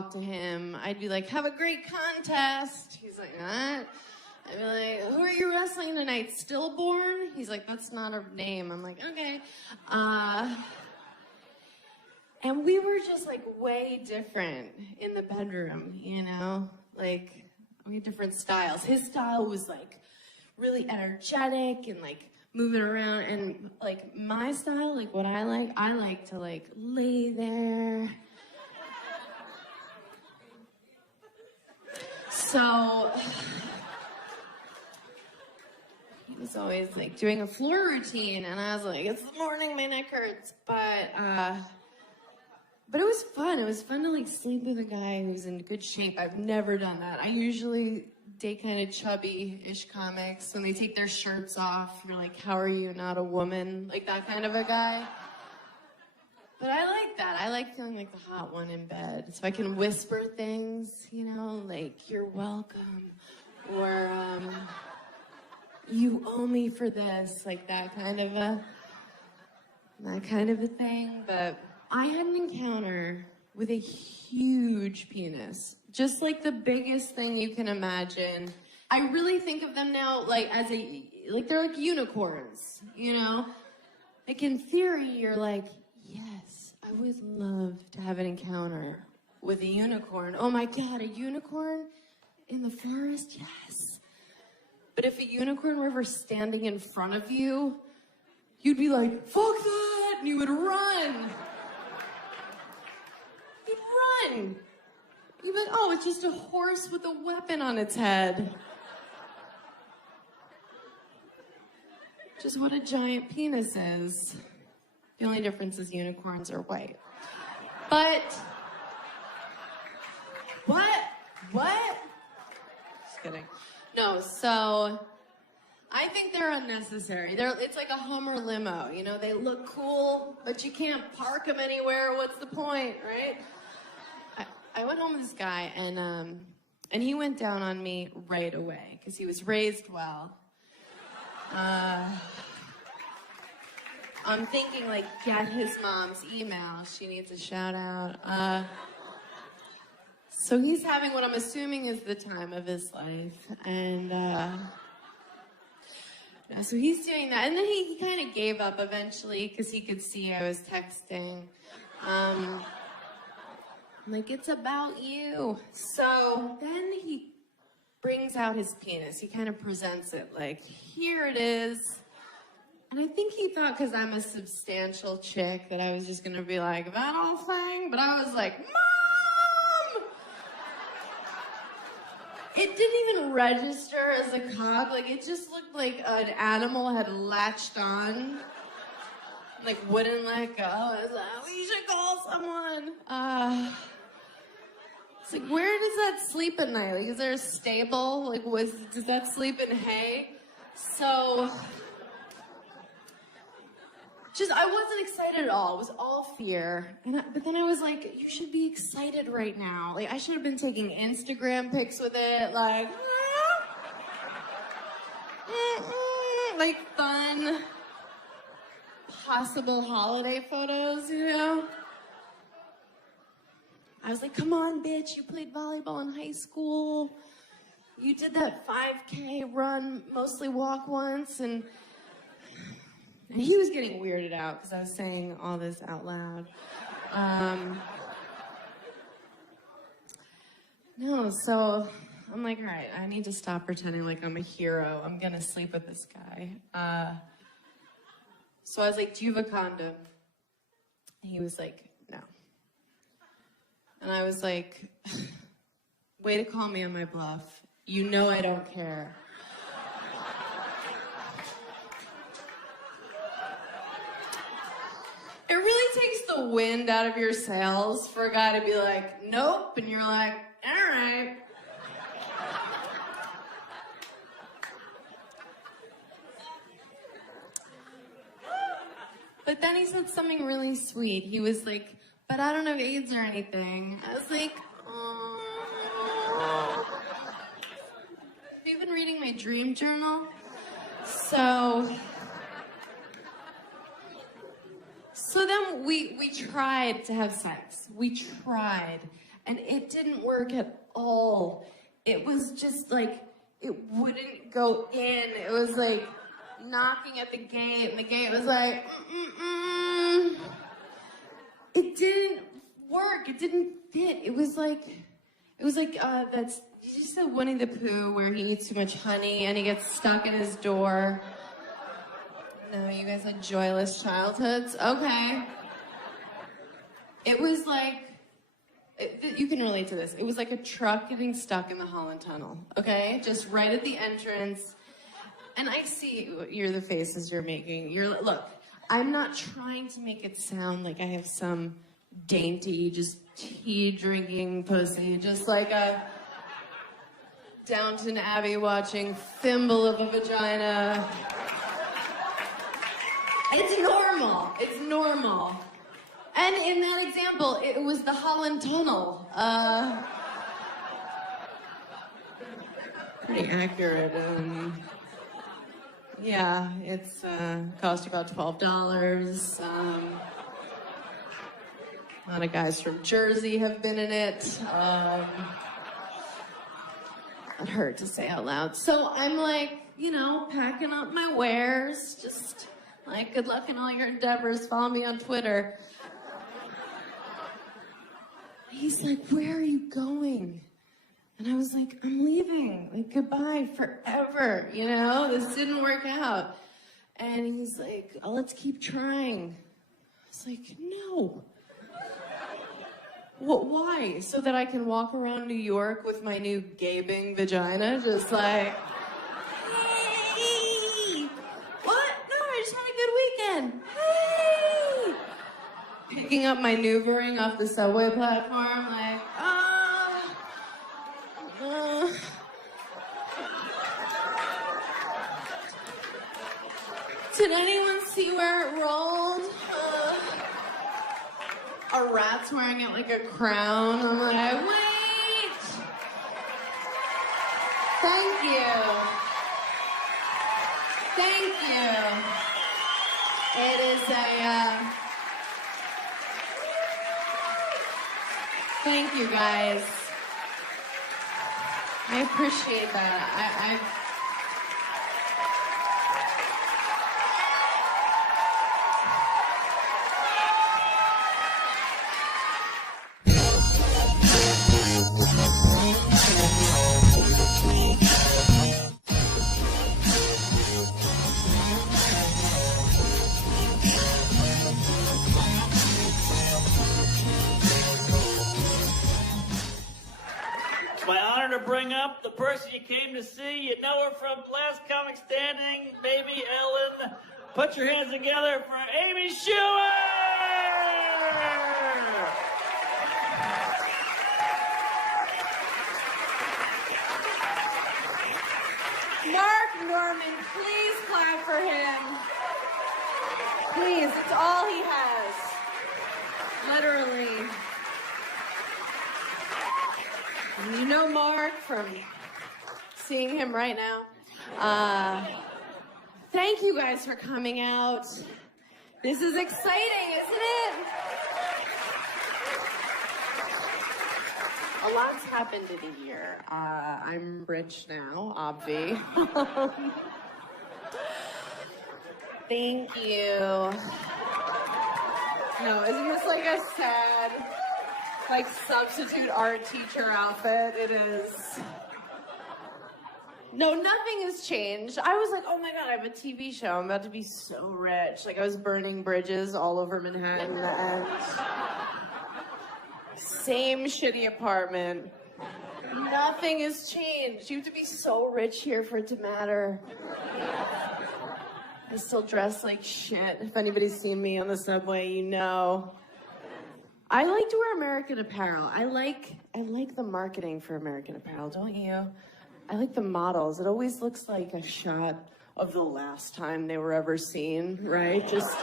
talk to him. I'd be like, have a great contest. He's like, what? I'd be like, who are you wrestling tonight? Stillborn? He's like, that's not a name. I'm like, okay. And we were just like way different in the bedroom, you know? Like, we had different styles. His style was like really energetic and like moving around, and like my style, like what I like to like lay there. So he was always like doing a floor routine, and I was like, it's the morning, my neck hurts. But it was fun. It was fun to like sleep with a guy who's in good shape. I've never done that. I usually date kind of chubby-ish comics when they take their shirts off. You're like, how are you not a woman? Like that kind of a guy. But I like that. I like feeling like the hot one in bed. So I can whisper things, you know, like, you're welcome. Or, you owe me for this. Like that kind of a thing. But I had an encounter with a huge penis. Just like the biggest thing you can imagine. I really think of them now like they're like unicorns, you know? Like in theory, you're like, yes, I would love to have an encounter with a unicorn. Oh my God, a unicorn in the forest? Yes. But if a unicorn were ever standing in front of you, you'd be like, fuck that, and you would run. You'd run. You'd be like, oh, it's just a horse with a weapon on its head. Just what a giant penis is. The only difference is unicorns are white. But, what? Just kidding. No, so, I think they're unnecessary. It's like a Hummer limo, you know? They look cool, but you can't park them anywhere. What's the point, right? I went home with this guy, and he went down on me right away, because he was raised well. I'm thinking, like, get his mom's email. She needs a shout out. So he's having what I'm assuming is the time of his life. And so he's doing that. And then he kind of gave up eventually because he could see I was texting. I'm like, it's about you. So then he brings out his penis. He kind of presents it like, here it is. And I think he thought because I'm a substantial chick that I was just going to be like, that old thing? But I was like, Mom! It didn't even register as a cock. Like, it just looked like an animal had latched on. Like, wouldn't let go. I was like, we should call someone. It's like, where does that sleep at night? Like, is there a stable? Like, does that sleep in hay? So... I wasn't excited at all. It was all fear. But then I was like, you should be excited right now. Like, I should have been taking Instagram pics with it, like, like fun, possible holiday photos, you know? I was like, come on, bitch, you played volleyball in high school. You did that 5K run, mostly walk once, and he was getting weirded out because I was saying all this out loud. No, so I'm like, all right, I need to stop pretending like I'm a hero. I'm gonna sleep with this guy. So I was like, do you have a condom? And he was like, no. And I was like, way to call me on my bluff. You know I don't care. It really takes the wind out of your sails for a guy to be like, nope, and you're like, all right. But then he said something really sweet. He was like, but I don't have AIDS or anything. I was like, oh. Have you been reading my dream journal? So then we tried to have sex. We tried. And it didn't work at all. It was just like, it wouldn't go in. It was like knocking at the gate, and the gate was like, It didn't work. It didn't fit. It was like that's, did you see Winnie the Pooh where he eats too much honey and he gets stuck in his door? No, you guys had joyless childhoods? Okay. It was like, you can relate to this. It was like a truck getting stuck in the Holland Tunnel, okay? Just right at the entrance. And I see the faces you're making. Look, I'm not trying to make it sound like I have some dainty, just tea-drinking pussy, just like a Downton Abbey watching thimble of a vagina. It's normal. It's normal. And in that example, it was the Holland Tunnel. Pretty accurate. Yeah, it's cost you about $12. A lot of guys from Jersey have been in it. It hurt to say out loud. So I'm like, packing up my wares. Just like, good luck in all your endeavors. Follow me on Twitter. He's like, where are you going? And I was like, I'm leaving. Like, goodbye forever. This didn't work out. And he's like, oh, let's keep trying. I was like, no. What, why? So that I can walk around New York with my new gaping vagina, just like, hey! What? No, I just had a good weekend. Hey! Picking up my Noovering off the subway platform, like, Did anyone see where it rolled? A rat's wearing it like a crown. I'm like, wait! Thank you. Thank you. It is thank you guys. I appreciate that. To bring up the person you came to see. You know her from Last Comic Standing, Baby Ellen. Put your hands together for Amy Schumer! Mark Norman, please clap for him. Please, it's all he has. Literally. You know Mark from seeing him right now. Thank you guys for coming out. This is exciting, isn't it? A lot's happened in a year. I'm rich now, obvi. Thank you. No, isn't this like a sad, substitute art teacher outfit? It is. No, nothing has changed. I was like, oh my God, I have a TV show. I'm about to be so rich. I was burning bridges all over Manhattan, and same shitty apartment. Nothing has changed. You have to be so rich here for it to matter. I still dress like shit. If anybody's seen me on the subway, you know. I like to wear American Apparel. I like the marketing for American Apparel, don't you? I like the models. It always looks like a shot of the last time they were ever seen, right? Just.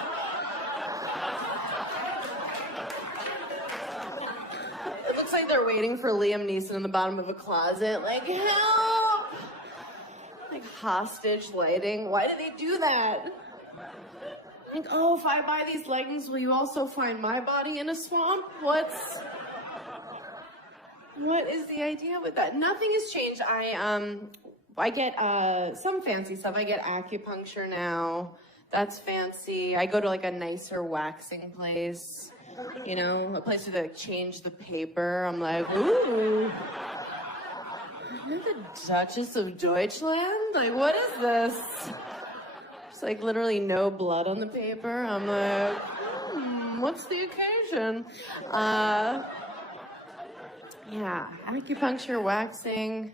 It looks like they're waiting for Liam Neeson in the bottom of a closet, like, help! Like hostage lighting. Why do they do that? Like, oh, if I buy these leggings, will you also find my body in a swamp? What is the idea with that? Nothing has changed. I get some fancy stuff. I get acupuncture now. That's fancy. I go to like a nicer waxing place. You know, a place where they like, change the paper. I'm like, ooh. You're the Duchess of Deutschland? Like, what is this? It's like literally no blood on the paper. I'm like, what's the occasion? Yeah, acupuncture, waxing,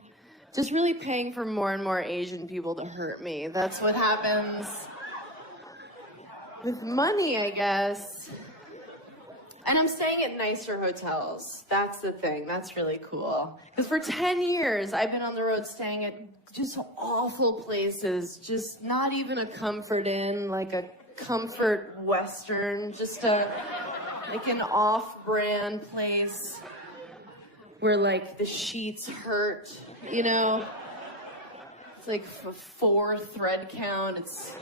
just really paying for more and more Asian people to hurt me. That's what happens with money, I guess. And I'm staying at nicer hotels. That's the thing. That's really cool. Because for 10 years, I've been on the road staying at just awful places. Just not even a Comfort Inn, like a Comfort Western, just like an off-brand place where like the sheets hurt, you know? It's like 4 thread count. It's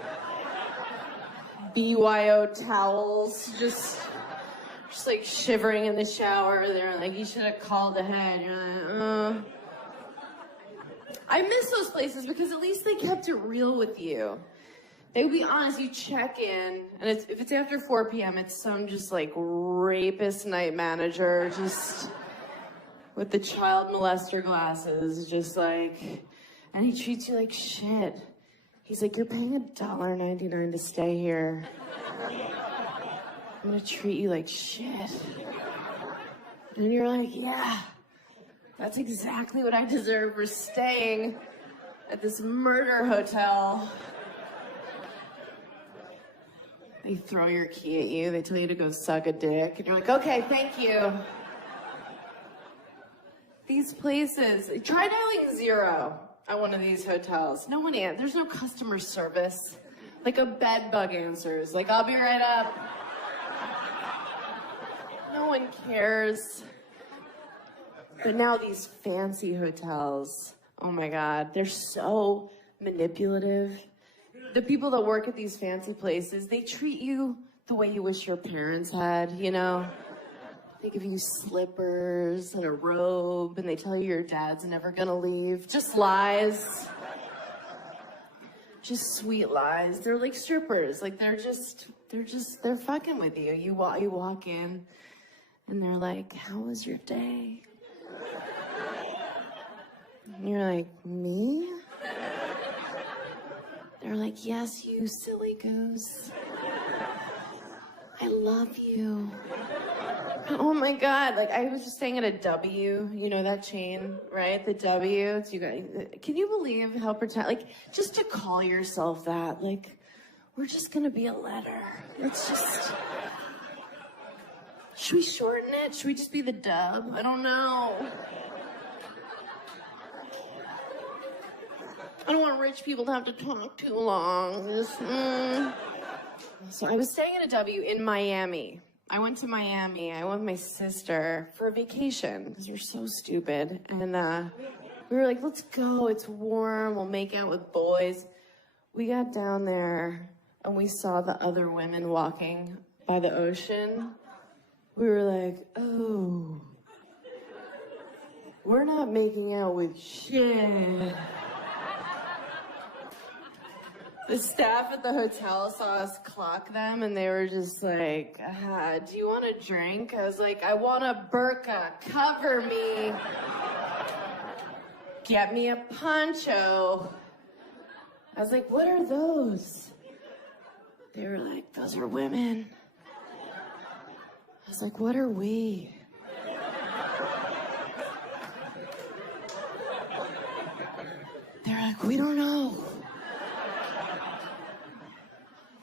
BYO towels, just like shivering in the shower. They're like, you should have called ahead. You're like, I miss those places because at least they kept it real with you. They would be honest, you check in, and if it's after 4 p.m., it's some just like rapist night manager, just with the child molester glasses, just like, and he treats you like shit. He's like, you're paying $1.99 to stay here. I'm gonna treat you like shit. And you're like, yeah, that's exactly what I deserve for staying at this murder hotel. They throw your key at you, they tell you to go suck a dick, and you're like, okay, thank you. These places, try dialing 0 at one of these hotels. No one answers, there's no customer service. Like a bed bug answers, like, I'll be right up. No one cares. But now these fancy hotels, oh my God, they're so manipulative. The people that work at these fancy places, they treat you the way you wish your parents had, you know? They give you slippers and a robe, and they tell you your dad's never gonna leave. Just lies. Just sweet lies. They're like strippers. Like they're fucking with you. You walk in, and they're like, how was your day? And you're like, me? They're like, yes, you silly goose. I love you. Oh my God, like I was just staying at a W, you know that chain, right? The W, it's you guys. Can you believe how like, just to call yourself that, like, we're just gonna be a letter. It's just, should we shorten it? Should we just be the dub? I don't know. I don't want rich people to have to talk too long. Just, So I was staying at a W in Miami. I went to Miami. I went with my sister for a vacation because we're so stupid. And we were like, let's go. It's warm. We'll make out with boys. We got down there and we saw the other women walking by the ocean. We were like, oh, we're not making out with shit. The staff at the hotel saw us clock them, and they were just like, do you want a drink? I was like, I want a burqa. Cover me. Get me a poncho. I was like, what are those? They were like, those are women. I was like, what are we? They're like, we don't know.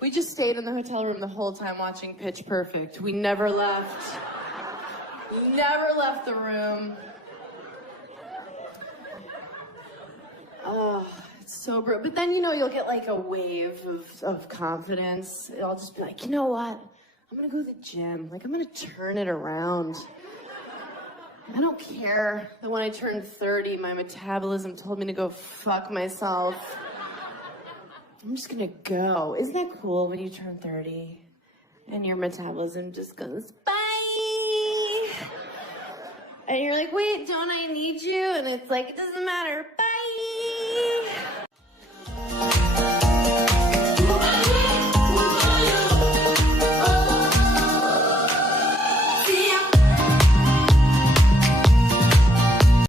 We just stayed in the hotel room the whole time watching Pitch Perfect. We never left. We never left the room. Oh, it's so brutal. But then, you know, you'll get like a wave of confidence. I'll just be like, you know what? I'm gonna go to the gym. Like, I'm gonna turn it around. I don't care that when I turned 30, my metabolism told me to go fuck myself. I'm just gonna go. Isn't that cool when you turn 30 and your metabolism just goes, bye? And you're like, wait, don't I need you? And it's like, it doesn't matter. Bye.